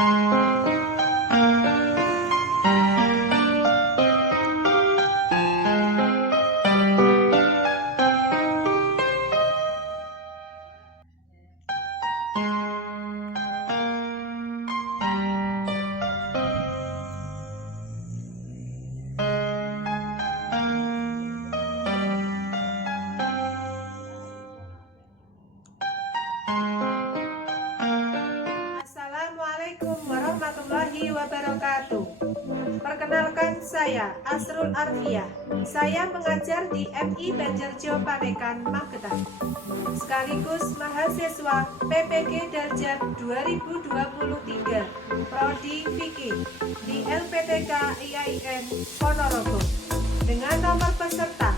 Assalamualaikum warahmatullahi wabarakatuh. Perkenalkan, saya Asrul Arfiah. Saya mengajar di MI Banjarjo Panekan, Magetan. Sekaligus mahasiswa PPG Darjat 2023 Prodi Fikih di LPTK IAIN Ponorogo dengan nomor peserta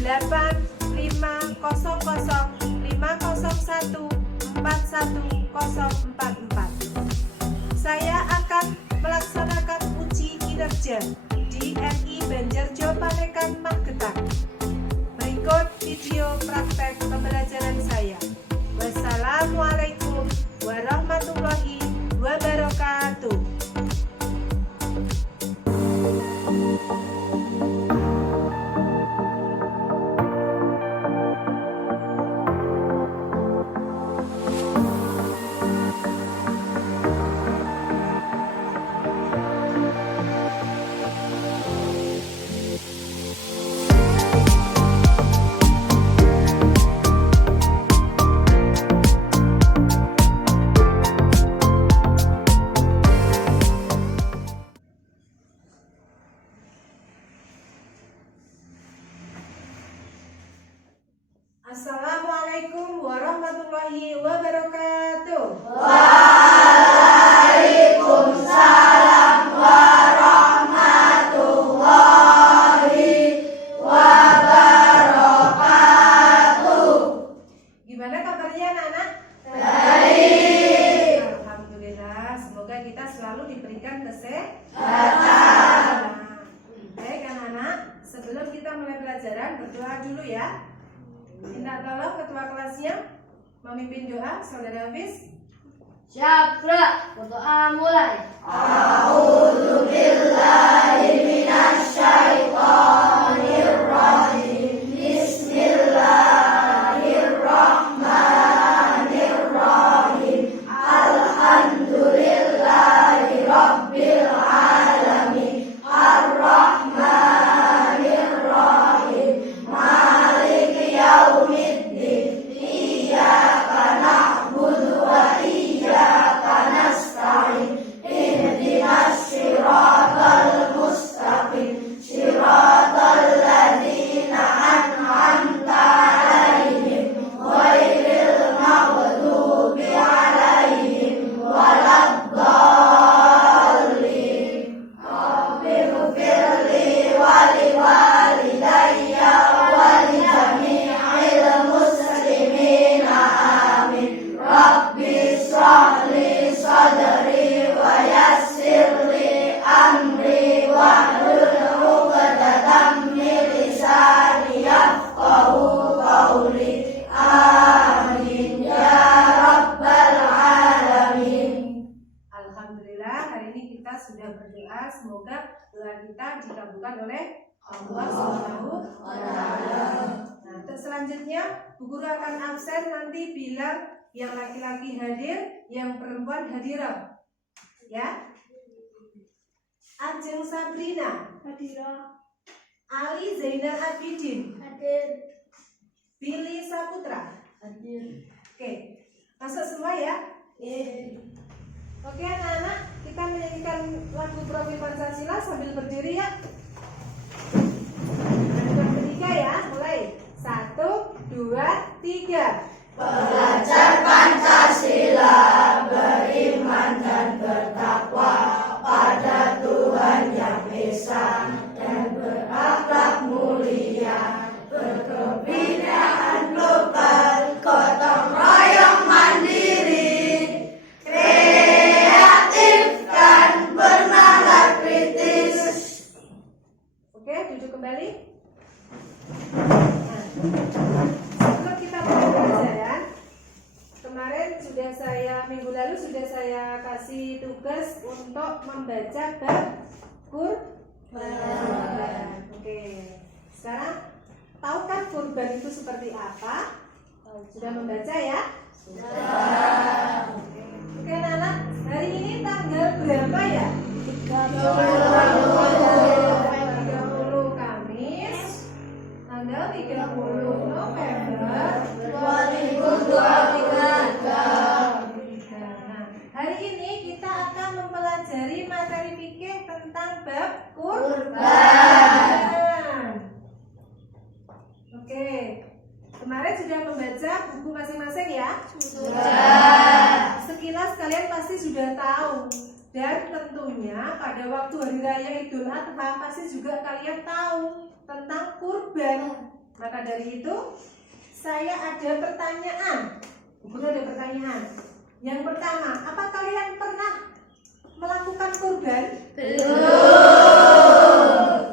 85015014144. Saya akan melaksanakan uji kinerja di MI Banjarjo Panekan, Magetan. Berikut video praktek pembelajaran saya. Wassalamualaikum warahmatullahi wabarakatuh. Assalamualaikum warahmatullahi wabarakatuh. Waalaikumsalam warahmatullahi wabarakatuh. Gimana kabarnya anak-anak? Baik. Alhamdulillah, semoga kita selalu diberikan kesehatan. Baik anak-anak, sebelum kita mulai pelajaran berdoa dulu ya. Minta tolong ketua kelasnya memimpin doa. Saudara Hafiz. Syabra, berdoa mulai. A'udzu billahi minasyaitonir rajim. Bismillahirrahmanirrahim. Alhamdulillahi rabbil alamin. Ar-Rahmanir Rahim. Maliki yaumiddin. Iyyaka na'budu wa iyyaka nasta'in. Ihdinas siratal mustaqim. Siratal ladzina an'amta 'alaihim ghairil maghdubi 'alaihim waladdallin. Rabbighfirli wa liwalidayya wa li jami'il muslimina amin. Rabbi shrah li sadri wa yassir li amri wahlul 'uqdatam min lisani yafqahu qawli. Amin ya rabbal alamin. Alhamdulillah, hari ini kita sudah berdoa. Semoga doa kita dikabulkan oleh Allah Subhanahu wa Ta'ala. Nah, terus selanjutnya Bu Guru akan absen, nanti bilang yang laki-laki hadir, yang perempuan hadirah. Ya. Ajeng Sabrina hadirah. Ali Zainal Abidin Hadir. Billy Saputra Hadir. Oke, masuk semua ya. Oke anak-anak, kita menyanyikan lagu Profil Pancasila sambil berdiri ya. Yang ketiga ya, mulai 1, 2, 3. Belajar Pancasila, beriman dan bertakwa pada Tuhan Yang Esa, dan berakhlak mulia, berkebudayaan global, gotong royong mandiri, kreatif dan bernalar kritis. Oke, duduk kembali. Nah, sebelum kita mulai pelajaran, kemarin sudah saya minggu lalu sudah saya kasih tugas untuk membaca bab kurban. Oke. Sekarang tahu kan kurban itu seperti apa? Sudah membaca ya? Sudah. Oke anak-anak, hari ini tanggal berapa ya? 30 Kamis, tanggal 30 November 2023. Nah, hari ini kita akan mempelajari materi fikih tentang bab kurban. Oke, kemarin sudah membaca buku masing-masing ya? Sudah. Sekilas kalian pasti sudah tahu. Dan tentunya pada waktu hari raya Idul Adha pasti juga kalian tahu tentang kurban. Maka dari itu saya ada pertanyaan. Guru ada pertanyaan. Yang pertama, apa kalian pernah melakukan kurban? Belum.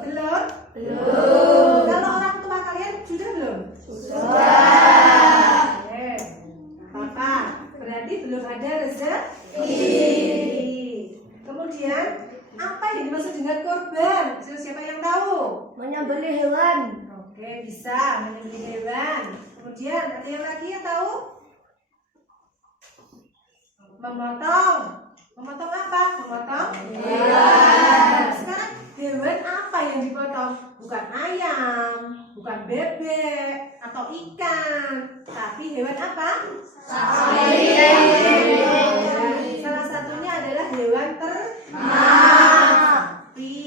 Belum? Belum. Kalau orang tua kalian sudah belum? Sudah. Oke. Papa, berarti belum ada rezeki. Kemudian, apa yang dimaksud dengan kurban? Siapa yang tahu? Menyembelih hewan. Oke, bisa menyembelih hewan. Kemudian, ada yang lagi yang tahu? Memotong. Memotong apa? Memotong Hewan. Sekarang hewan apa yang dipotong? Bukan ayam, bukan bebek atau ikan, tapi hewan apa? Sapi. Salah satunya adalah hewan ternak. Sapi,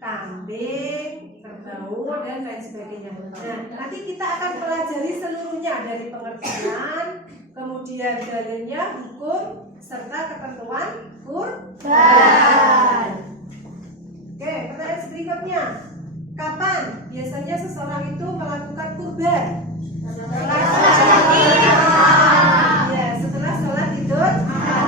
kambing, kerbau, dan lain sebagainya. Nah, nanti kita akan pelajari seluruhnya dari pengertian, kemudian dalilnya, hukum, serta ketentuan kurban. Oke, pertanyaan berikutnya. Kapan biasanya seseorang itu melakukan kurban? Ya, setelah sholat Idul Adha.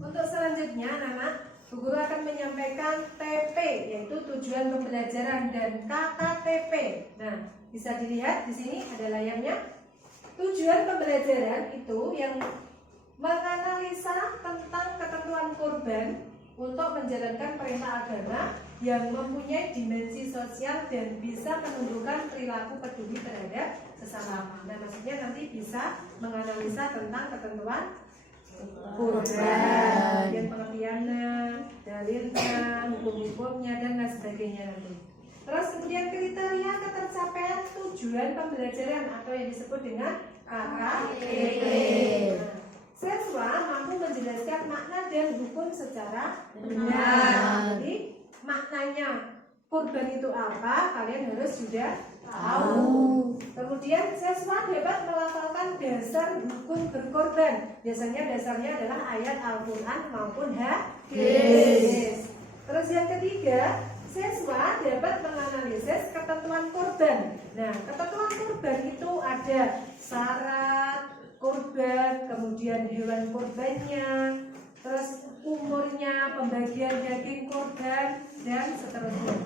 Untuk selanjutnya, anak-anak, Bu Guru akan menyampaikan TP, yaitu tujuan pembelajaran, dan KKTP. Nah, bisa dilihat di sini ada layarnya. Tujuan pembelajaran itu yang menganalisa tentang ketentuan kurban untuk menjalankan perintah agama yang mempunyai dimensi sosial dan bisa menunjukkan perilaku peduli terhadap sesama. Nah, maksudnya nanti bisa menganalisa tentang ketentuan kurban, yang pengertiannya, dalilnya, hukum-hukumnya, dan lain sebagainya nanti. Terus kemudian kriteria ketercapaian tujuan pembelajaran atau yang disebut dengan KKTP. Siswa mampu menjelaskan makna dan hukum secara benar. Jadi maknanya kurban itu apa, kalian harus sudah tahu. Kemudian siswa dapat melafalkan dasar hukum berkorban. Biasanya dasarnya adalah ayat Al-Quran maupun hadis. Terus yang ketiga, siswa dapat menganalisis ketentuan kurban. Nah, ketentuan kurban itu ada syarat kurban, kemudian hewan kurbannya, terus umurnya, pembagian daging kurban, dan seterusnya.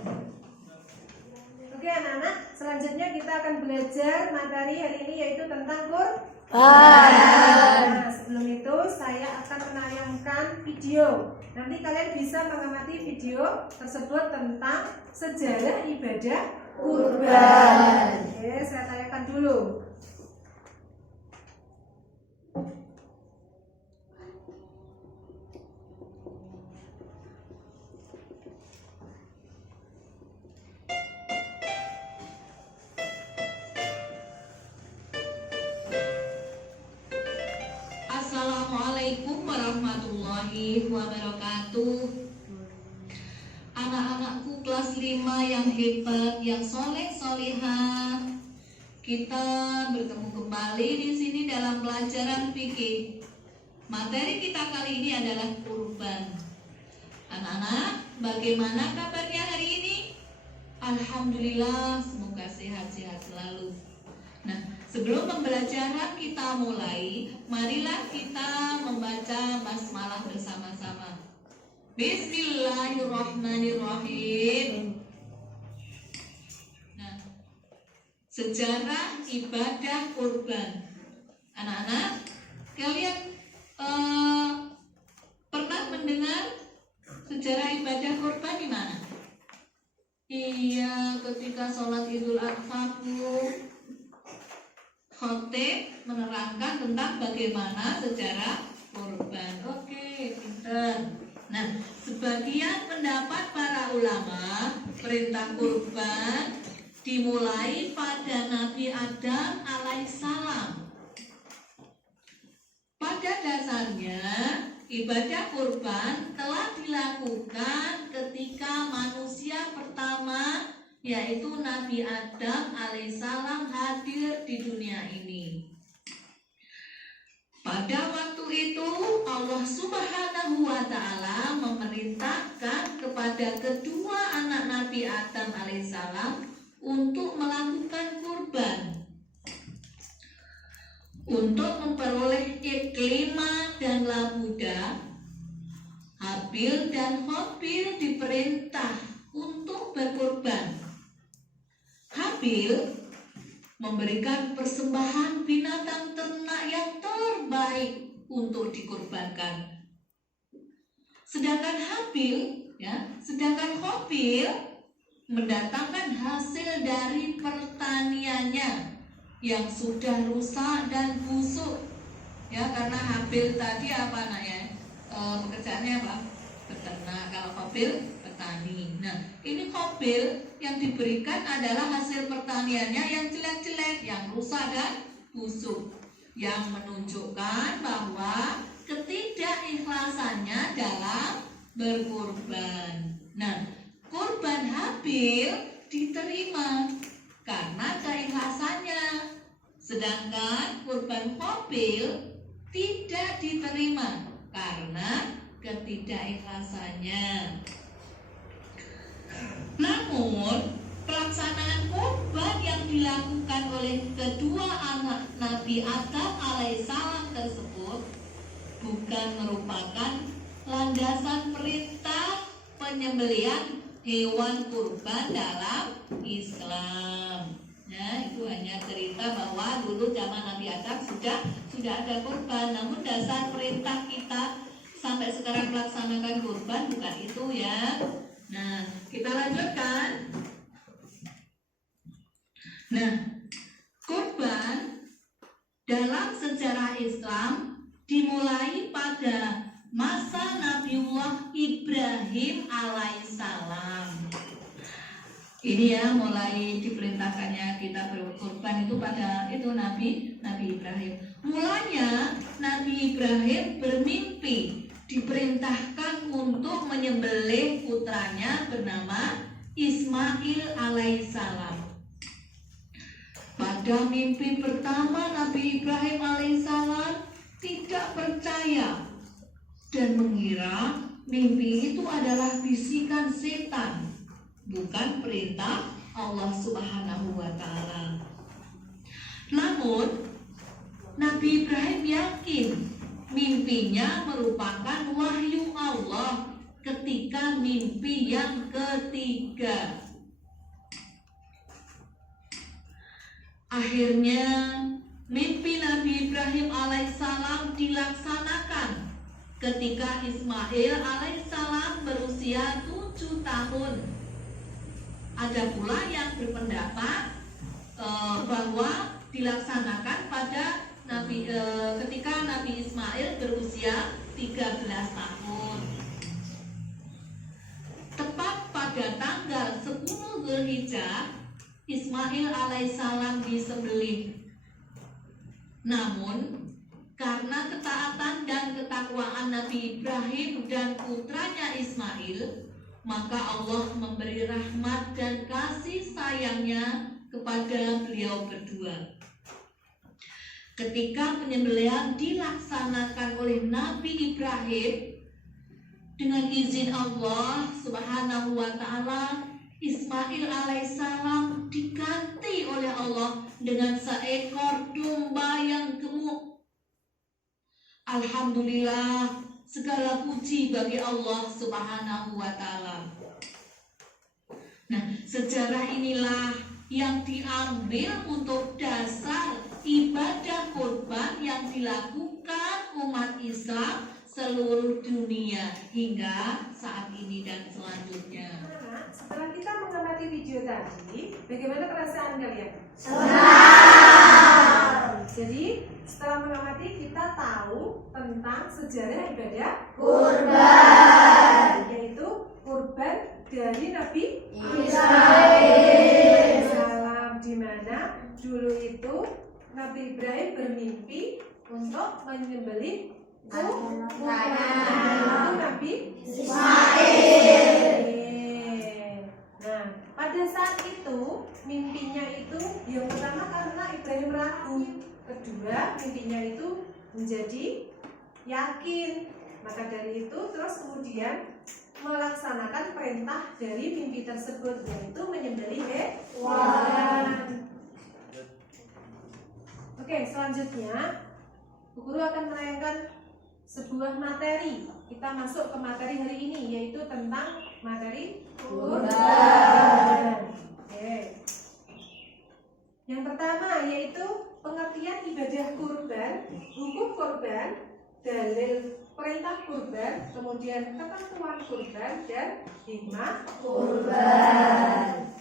Oke anak-anak, selanjutnya kita akan belajar materi hari ini yaitu tentang kurban. Nah, sebelum itu saya akan menayangkan video. Nanti kalian bisa mengamati video tersebut tentang sejarah ibadah kurban. Oke, saya tayangkan dulu. Assalamualaikum warahmatullahi wabarakatuh. Anak-anakku kelas 5 yang hebat, yang soleh solihah, kita bertemu kembali di sini dalam pelajaran fikih. Materi kita kali ini adalah kurban. Anak-anak, bagaimana kabarnya hari ini? Alhamdulillah, semoga sehat-sehat selalu. Nah, sebelum pembelajaran kita mulai, marilah kita membaca basmalah bersama-sama. Bismillahirrahmanirrahim. Nah, sejarah ibadah kurban. Anak-anak, Kalian pernah mendengar sejarah ibadah kurban di mana? Iya, ketika sholat Idul Adha, khotib menerangkan tentang bagaimana sejarah kurban. Oke, pinter. Nah, sebagian pendapat para ulama, perintah kurban dimulai pada Nabi Adam alaihissalam. Pada dasarnya, ibadah kurban telah dilakukan ketika manusia pertama, yaitu Nabi Adam alaihissalam, hadir di dunia ini. Pada waktu itu Allah Subhanahu wa Ta'ala memerintahkan kepada kedua anak Nabi Adam alaihissalam untuk melakukan kurban, untuk memperoleh iklima dan labuda. Habil dan Qabil diperintah untuk berkurban. Habil memberikan persembahan binatang ternak yang terbaik untuk dikurbankan. Sedangkan Qabil mendatangkan hasil dari pertaniannya yang sudah rusak dan busuk. Ya, karena Habil tadi apa namanya? Pekerjaannya apa? Peternak. Kalau Qabil petani. Nah, ini Qabil yang diberikan adalah hasil pertaniannya yang jelek-jelek, yang rusak dan busuk, yang menunjukkan bahwa ketidakikhlasannya dalam berkurban. Nah, kurban Habil diterima karena keikhlasannya, sedangkan kurban Qabil tidak diterima karena ketidakikhlasannya. Namun, pelaksanaan kurban yang dilakukan oleh kedua anak Nabi Adam alaihissalam tersebut bukan merupakan landasan perintah penyembelihan hewan kurban dalam Islam. Nah, itu hanya cerita bahwa dulu zaman Nabi Adam sudah ada kurban, namun dasar perintah kita sampai sekarang melaksanakan kurban bukan itu ya. Nah, kita lanjutkan. Nah, kurban dalam sejarah Islam dimulai pada masa Nabiullah Ibrahim alaihissalam. Ini ya, mulai diperintahkannya kita berkurban itu pada itu Nabi Ibrahim. Mulanya Nabi Ibrahim bermimpi diperintahkan untuk menyembelih putranya bernama Ismail alaihissalam. Pada mimpi pertama Nabi Ibrahim alaihissalam tidak percaya dan mengira mimpi itu adalah bisikan setan, bukan perintah Allah Subhanahu wa Ta'ala. Namun Nabi Ibrahim yakin mimpinya merupakan wahyu Allah ketika mimpi yang ketiga. Akhirnya mimpi Nabi Ibrahim alaihissalam dilaksanakan ketika Ismail alaihissalam berusia 7 tahun. Ada pula yang berpendapat bahwa dilaksanakan pada ketika Nabi Ismail berusia 13 tahun. Tepat pada tanggal 10 Dzulhijjah, Ismail alaihissalam disembelih. Namun karena ketaatan dan ketakwaan Nabi Ibrahim dan putranya Ismail, maka Allah memberi rahmat dan kasih sayangnya kepada beliau berdua. Ketika penyembelihan dilaksanakan oleh Nabi Ibrahim dengan izin Allah Subhanahu wa Ta'ala, Ismail alaihissalam diganti oleh Allah dengan seekor domba yang gemuk. Alhamdulillah, segala puji bagi Allah Subhanahu wa Ta'ala. Nah, sejarah inilah yang diambil untuk dasar ibadah kurban yang dilakukan bukan umat Islam seluruh dunia hingga saat ini dan selanjutnya. Nah, setelah kita mengamati video tadi, bagaimana perasaan kalian? Jadi setelah mengamati kita tahu tentang sejarah ibadah Kurban. yaitu kurban dari Nabi Israel. Salam, di mana dulu itu Nabi Ibrahim bermimpi untuk menyembelih Nabi Ismail. Nah, pada saat itu mimpinya itu yang pertama karena Ibrahim ragu, kedua mimpinya itu menjadi yakin. Maka dari itu terus kemudian melaksanakan perintah dari mimpi tersebut, yaitu menyembelih hewan. Oke, selanjutnya Bu Guru akan menayangkan sebuah materi. Kita masuk ke materi hari ini, yaitu tentang materi kurban. Oke. Yang pertama yaitu pengertian ibadah kurban, hukum kurban, dalil perintah kurban, kemudian ketentuan kurban dan hikmah kurban.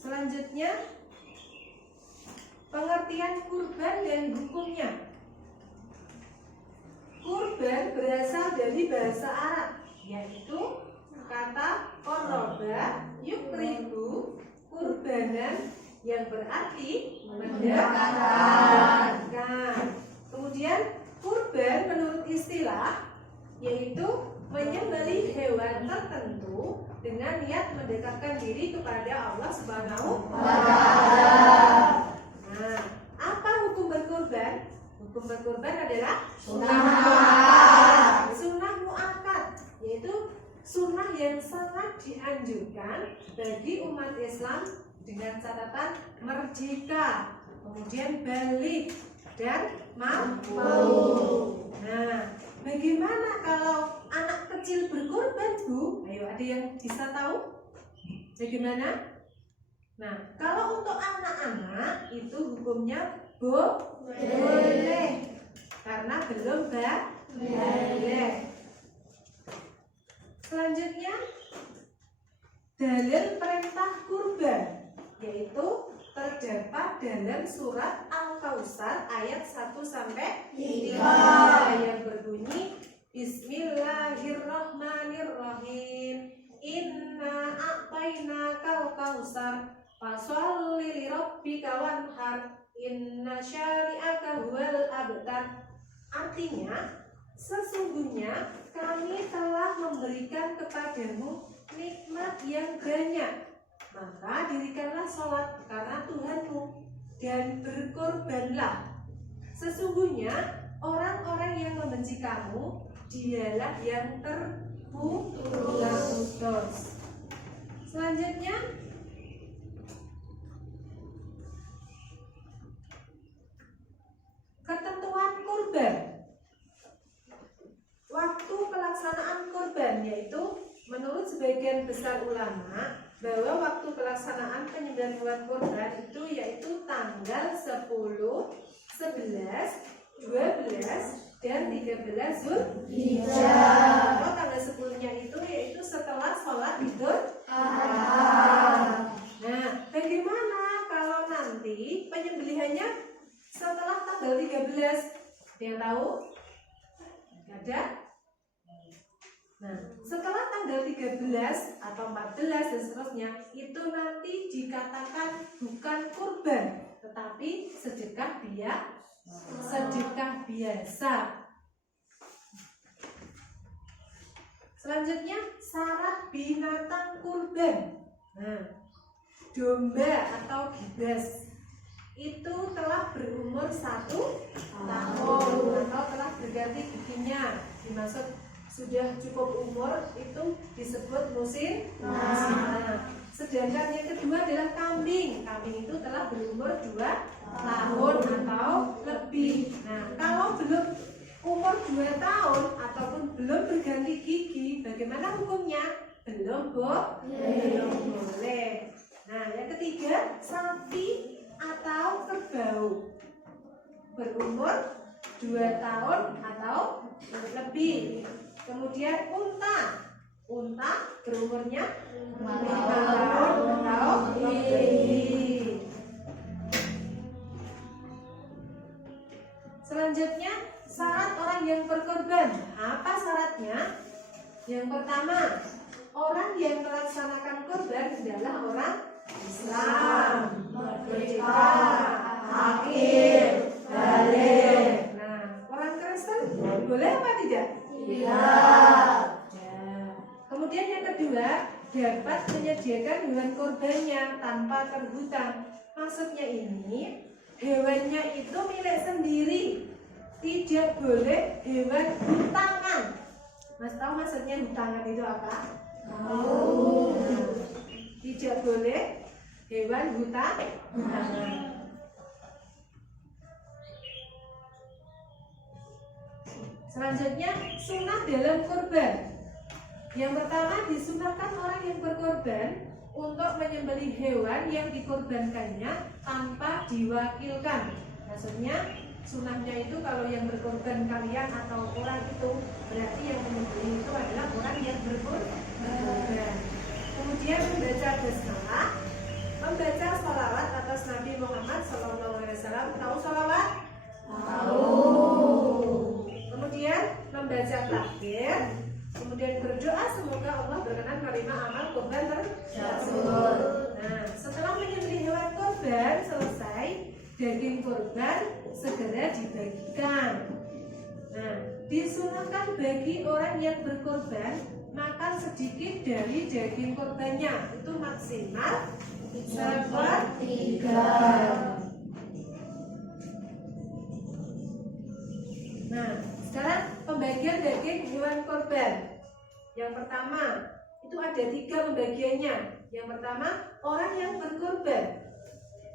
Selanjutnya pengertian kurban dan hukumnya. Kurban berasal dari bahasa Arab, yaitu kata qoroba yukribu kurbanan yang berarti mendekatkan. Kemudian kurban menurut istilah yaitu menyembelih hewan tertentu dengan niat mendekatkan diri kepada Allah Subhanahu wa Ta'ala. Nah, apa hukum berkurban? Hukum berkurban adalah sunnah muakkad, yaitu sunnah yang sangat dianjurkan bagi umat Islam dengan catatan merdeka, kemudian balik dan mampu. Nah, bagaimana kalau anak kecil berkurban, Bu? Ayo, ada yang bisa tahu? Bagaimana? Nah, kalau untuk anak-anak itu hukumnya boleh, karena belum balik. Selanjutnya, dalil perintah kurban, yaitu terdapat dalam surat Al-Kautsar ayat 1-3 yang berbunyi Bismillahirrahmanirrahim. Inna a'tainakal kautsar fasholli lirabbika wanhar inna syari'aka huwal abtar. Artinya, sesungguhnya kami telah memberikan kepadamu nikmat yang banyak, maka dirikanlah sholat karena Tuhanmu dan berkorbanlah. Sesungguhnya orang-orang yang membenci kamu dialah yang terputus. Selanjutnya, ketentuan kurban. Waktu pelaksanaan kurban yaitu menurut sebagian besar ulama bahwa waktu pelaksanaan penyembelihan hewan kurban itu yaitu tanggal 10, 11, 12 dan 13 Zulhijjah. Kalau tanggal 10-nya itu yaitu setelah sholat Idul Adha. Nah, bagaimana kalau nanti penyembelihannya setelah tanggal 13? Ada yang tahu? Ada? Nah, setelah tanggal 13 atau 14 dan seterusnya, itu nanti dikatakan bukan kurban, tetapi sedekah biasa. Selanjutnya, syarat binatang kurban. Nah, domba atau gibas itu telah berumur 1 tahun atau telah berganti giginya, dimaksud sudah cukup umur, itu disebut musim. Sedangkan yang kedua adalah kambing. Kambing itu telah berumur 2 tahun atau lebih. Nah, kalau belum umur 2 tahun ataupun belum berganti gigi, bagaimana hukumnya? Belum boleh. Nah, yang ketiga, sapi atau kerbau berumur 2 tahun atau lebih. Kemudian unta berumurnya 5 tahun atau lebih. Selanjutnya, syarat orang yang berkorban. Apa syaratnya? Yang pertama, orang yang melaksanakan korban adalah orang Islam, merdeka, hakim, balik. Nah, orang Kristen boleh apa tidak? Tidak. Ya. Kemudian yang kedua, dapat menyediakan hewan korbannya tanpa terhutang. Maksudnya ini, hewannya itu milik sendiri, tidak boleh hewan hutangan. Mas tahu maksudnya hutangan itu apa? Tahu. Tidak boleh hewan hutangan. Selanjutnya, sunnah dalam kurban. Yang pertama, disunahkan orang yang berkorban untuk menyembelih hewan yang dikorbankannya tanpa diwakilkan. Maksudnya, sunnahnya itu kalau yang berkorban kalian atau orang itu, berarti yang menyembelih itu adalah orang yang berkorban. Kemudian membaca basmalah, membaca sholawat atas Nabi Muhammad SAW. Tahu sholawat? Tahu. Kemudian membaca takbir, kemudian berdoa semoga Allah berkenan menerima amal korban tersebut. Nah, setelah menyembelih hewan korban selesai, daging korban segera dibagikan. Nah, disunahkan bagi orang yang berkorban makan sedikit dari daging korbannya, itu maksimal 1/3. Nah, sekarang pembagian daging hewan korban. Yang pertama, itu ada 3 pembagiannya. Yang pertama, orang yang berkorban.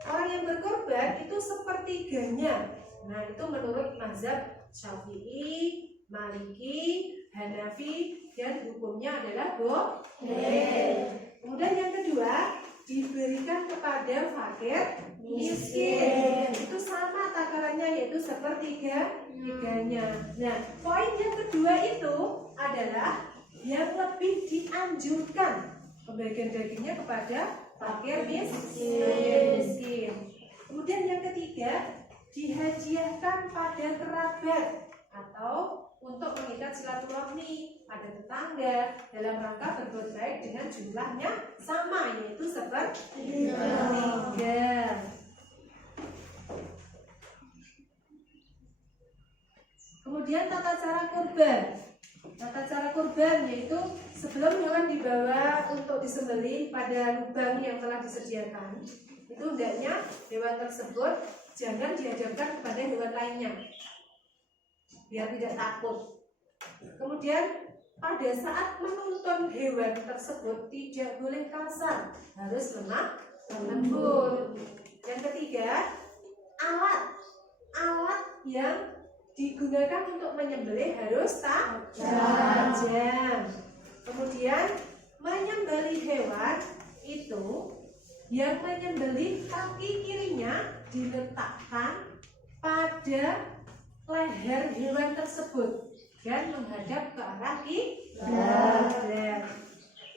Orang yang berkorban itu sepertiganya. Nah, itu menurut mazhab Syafi'i, Maliki, Hanafi, dan hukumnya adalah boleh. Kemudian yang kedua, diberikan kepada fakir miskin. Itu sama takarannya, yaitu sepertiganya. Nah, poin yang kedua itu adalah yang lebih dianjurkan pembagian dagingnya kepada fakir miskin. Kemudian yang ketiga, dihadiahkan pada kerabat atau untuk mengikat silaturahmi pada tetangga dalam rangka berbuat baik dengan jumlahnya sama, yaitu sepertiga. Kemudian tata cara kurban. Tata cara kurban yaitu sebelum hewan dibawa untuk disembelih pada lubang yang telah disediakan, itu hendaknya hewan tersebut jangan dihadapkan kepada hewan lainnya, biar tidak takut. Kemudian pada saat menuntun hewan tersebut tidak boleh kasar, harus lemah lembut. Yang ketiga, alat yang digunakan untuk menyembelih harus tajam. Kemudian menyembelih hewan itu yang menyembelih kaki kirinya diletakkan pada leher hewan tersebut dan menghadap ke arah kiblat.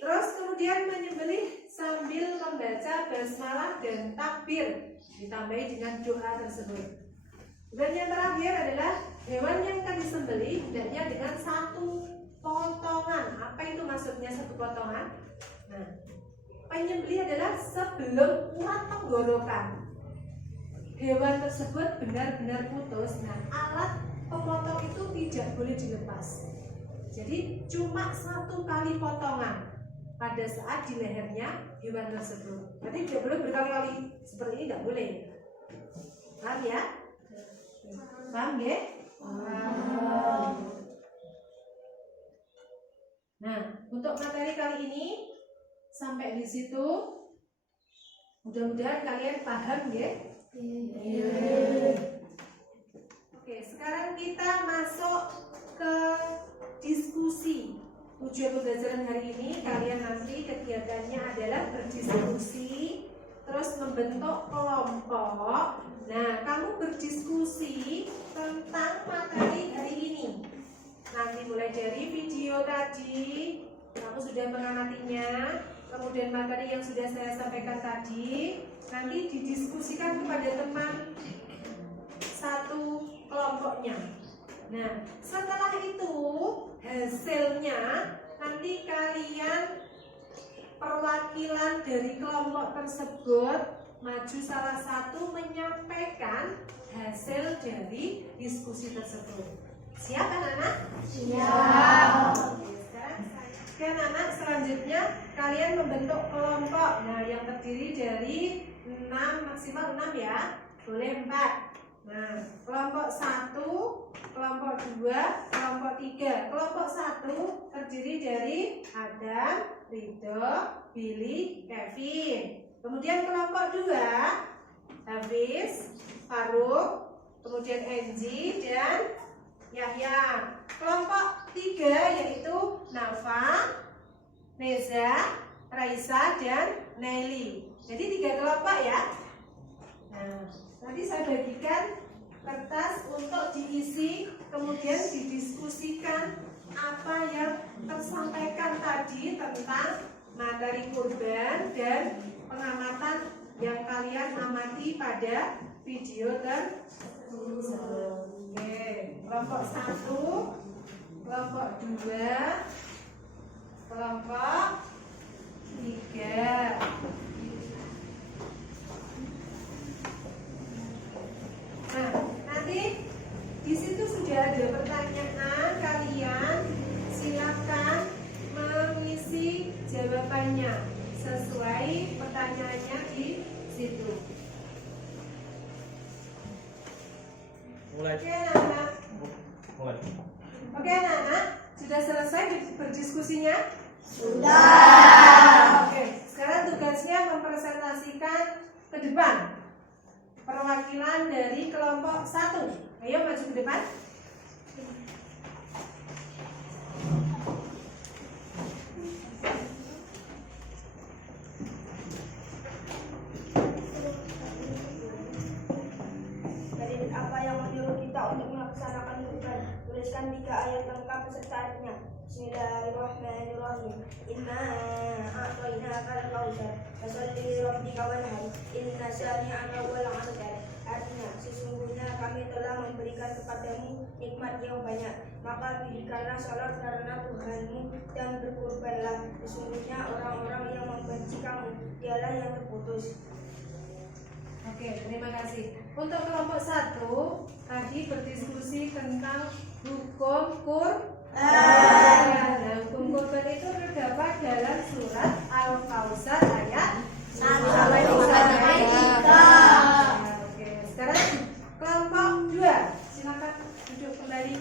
Terus kemudian menyembelih sambil membaca basmalah dan takbir ditambahi dengan doa tersebut. Dan yang terakhir adalah hewan yang akan disembelih hendaknya dengan 1 potongan. Apa itu maksudnya 1 potongan? Nah, penyembelih adalah sebelum urat tenggorokan hewan tersebut benar-benar putus. Nah, alat pemotong itu tidak boleh dilepas. Jadi cuma 1 kali potongan pada saat di lehernya hewan tersebut. Berarti tidak boleh berkali-kali seperti ini, tidak boleh. Paham ya? Paham ya? Nah, untuk materi kali ini sampai di situ. Mudah-mudahan kalian paham ya. Oke, sekarang kita masuk ke diskusi. Tujuan pembelajaran hari ini, kalian nanti kegiatannya adalah berdiskusi, terus membentuk kelompok Nah, kamu berdiskusi tentang materi hari ini. Nanti mulai dari video tadi, kamu sudah mengamatinya. Kemudian materi yang sudah saya sampaikan tadi, nanti didiskusikan kepada teman satu kelompoknya. Nah, setelah itu hasilnya nanti kalian perwakilan dari kelompok tersebut maju salah satu menyampaikan hasil dari diskusi tersebut. Siap anak-anak? Siap. Oke anak-anak, selanjutnya kalian membentuk kelompok. Nah, yang terdiri dari 6, maksimal 6 ya. Boleh 4. Nah, kelompok 1, kelompok 2, kelompok 3. Kelompok 1 terdiri dari Adam, Ridho, Billy, Kevin. Kemudian kelompok 2, Hafiz, Faruk, kemudian Enji dan Yahya. Kelompok 3 yaitu Nafa, Neza, Raisa dan Nelly. Jadi 3 kelompok ya. Nah, nanti saya bagikan kertas untuk diisi, kemudian didiskusikan apa yang tersampaikan tadi tentang materi kurban dan pengamatan yang kalian amati pada video tersebut. Oke, kelompok 1, kelompok 2, kelompok 3. Nah, nanti di situ sudah ada pertanyaan, kalian silakan mengisi jawabannya sesuai pertanyaannya di situ. Mulai. Oke anak-anak. Mulai. Oke anak-anak, sudah selesai berdiskusinya? Sudah. Oke, sekarang tugasnya mempresentasikan ke depan perwakilan dari kelompok 1. Ayo maju ke depan. Dari apa yang menyuruh kita untuk melaksanakan kurban? Tuliskan 3 ayat lengkap beserta artinya. Bismillahirrahmanirrahim. Inna a'tainaka al-kautsar fasholli li rabbika wanhar. Inna syani'aka huwal abtar. Artinya, sesungguhnya kami telah memberikan kepadamu nikmat yang banyak, maka dirikanlah salat karena Tuhanmu dan berkurbanlah. Sesungguhnya orang-orang yang membenci kamu dialah yang terputus. Oke, terima kasih. Untuk kelompok 1 tadi berdiskusi tentang hukum kurban. Nah, hukum kurban itu terdapat dalam surat Al-Kautsar ayat 1-3. Oke, sekarang kelompok 2. Silakan duduk kembali.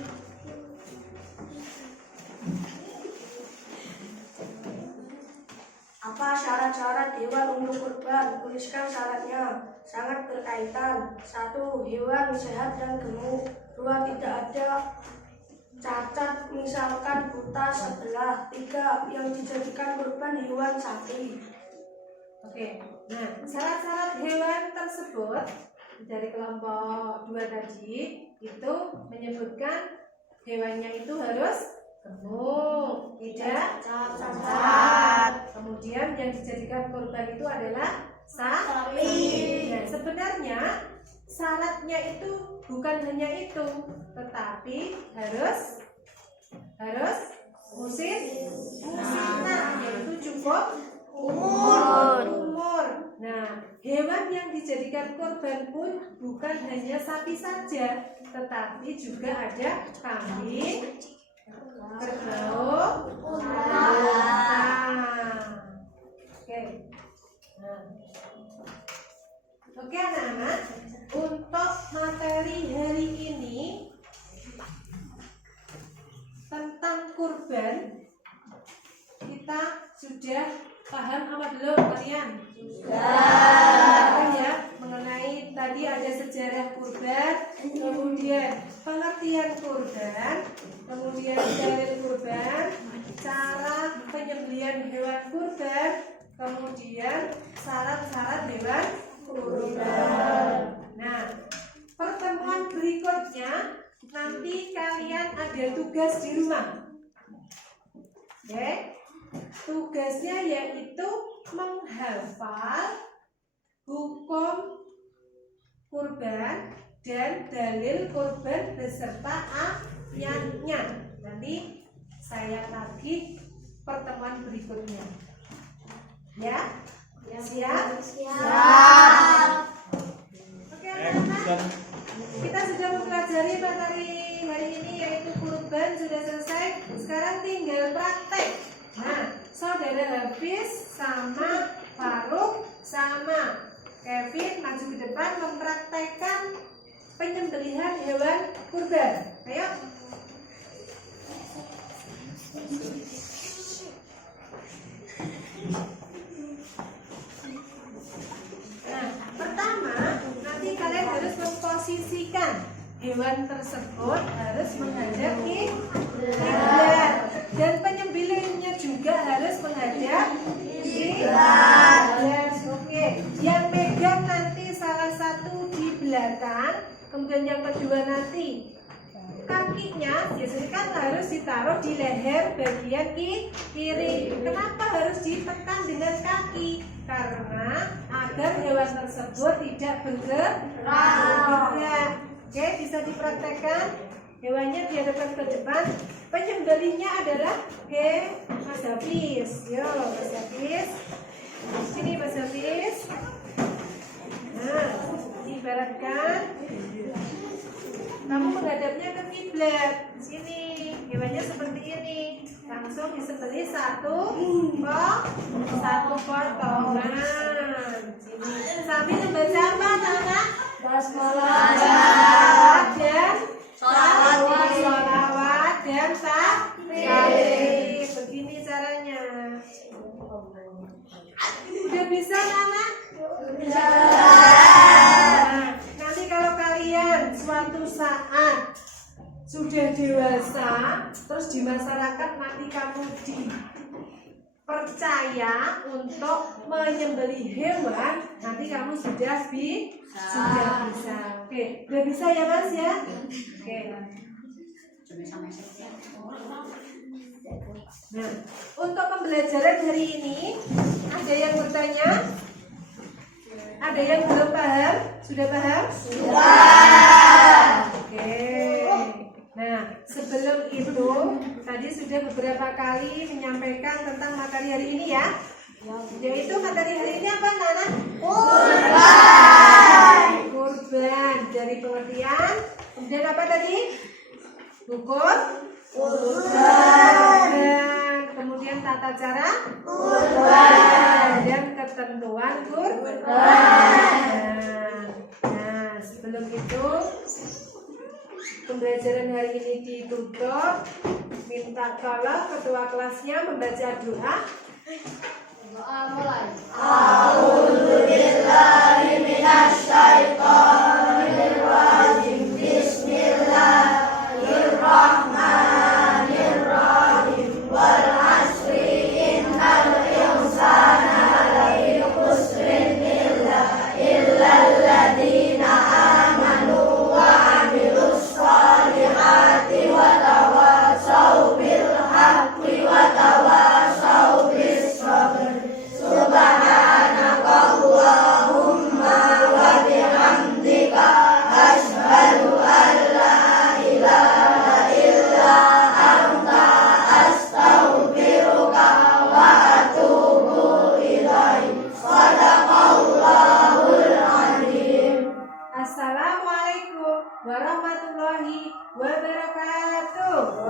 Apa syarat-syarat hewan untuk kurban? Tuliskan syaratnya. Sangat berkaitan. 1. Hewan sehat dan gemuk. 2. Tidak ada cacat, misalkan buta sebelah. 3. Yang dijadikan kurban hewan sapi. Oke, nah syarat-syarat hewan tersebut dari kelompok 2 tadi itu menyebutkan hewannya itu harus gemuk, tidak cacat. Kemudian yang dijadikan kurban itu adalah sapi. Nah, sebenarnya syaratnya itu bukan hanya itu, tetapi harus musiman, yaitu cukup umur. Nah, hewan yang dijadikan kurban pun bukan hanya sapi saja, tetapi juga ada kambing, kerbau, unta. Oke. Nah. Oke anak-anak, untuk materi hari ini tentang kurban kita sudah paham apa belum kalian? Sudah. Ya, mengenai tadi ada sejarah kurban, kemudian pengertian kurban, kemudian dalil kurban, cara penyembelihan hewan kurban, kemudian syarat-syarat hewan kurban. Nah, ada tugas di rumah. Oke, tugasnya yaitu menghafal hukum kurban dan dalil kurban beserta ayatnya. Nanti saya tagih pertemuan berikutnya. Ya? Siap? Oke, anak-anak. Kita sudah mempelajari materi hari ini yaitu kurban sudah selesai. Sekarang tinggal praktek. Nah, saudara Hafiz sama Faruk sama Kevin maju ke depan mempraktekkan penyembelihan hewan kurban. Ayo. Nah, pertama nanti kalian harus memposisikan hewan tersebut harus menghadap kiblat dan penyembelihnya juga harus menghadap kiblat. Yes, oke. Yang pegang nanti salah satu di belakang, kemudian yang kedua nanti kakinya biasanya kan harus ditaruh di leher bagian kiri. Kenapa harus ditekan dengan kaki? Karena agar hewan tersebut tidak bergerak. Oke, bisa dipraktekkan. Hewannya dihadapkan ke depan. Penyembelihnya adalah Mas Hafiz. Yo, Mas Hafiz. Sini Mas Hafiz. Nah, ibaratkan kamu menghadapnya ke kiblat. Sini, hewannya seperti ini. Langsung disembelih satu potongan. Sini. Sambil membaca apa, anak? Basmalah dan sholawat dan takbir. Begini caranya. Udah bisa, anak? Nah, nanti kalau kalian suatu saat sudah dewasa, terus di masyarakat nanti kamu dipercaya untuk menyembelih hewan, nanti kamu sudah bisa. Oke, udah bisa ya Mas ya? Oke. Nah, untuk pembelajaran hari ini ada yang bertanya? Ada yang belum paham? Sudah paham? Sudah. Oke. Nah, sebelum itu tadi sudah beberapa kali menyampaikan tentang materi hari ini ya. Yaitu materi hari ini apa, Nana? Kurban. Dari pengertian. Kemudian apa tadi? Hukum kurban. Kemudian tata cara kurban dan ketentuan kurban. Nah, sebelum itu pembelajaran hari ini ditutup. Minta tolong ketua kelasnya membaca doa. Doa mulai. A'udzubillahi minasyaitonir rajim. Bismillahirrahmanirrahim. Wal asri innal insana lafi khusrin illal ladzina amanu wa amilus sholihati wa tawasaw bil haqqi wa tawasaw bis sabr. Subhanakallahumma wa bihamdika asyhadu an la ilaha illa anta astaghfiruka wa atubu ilaik. Shadaqallahul azim. Assalamualaikum warahmatullahi wabarakatuh.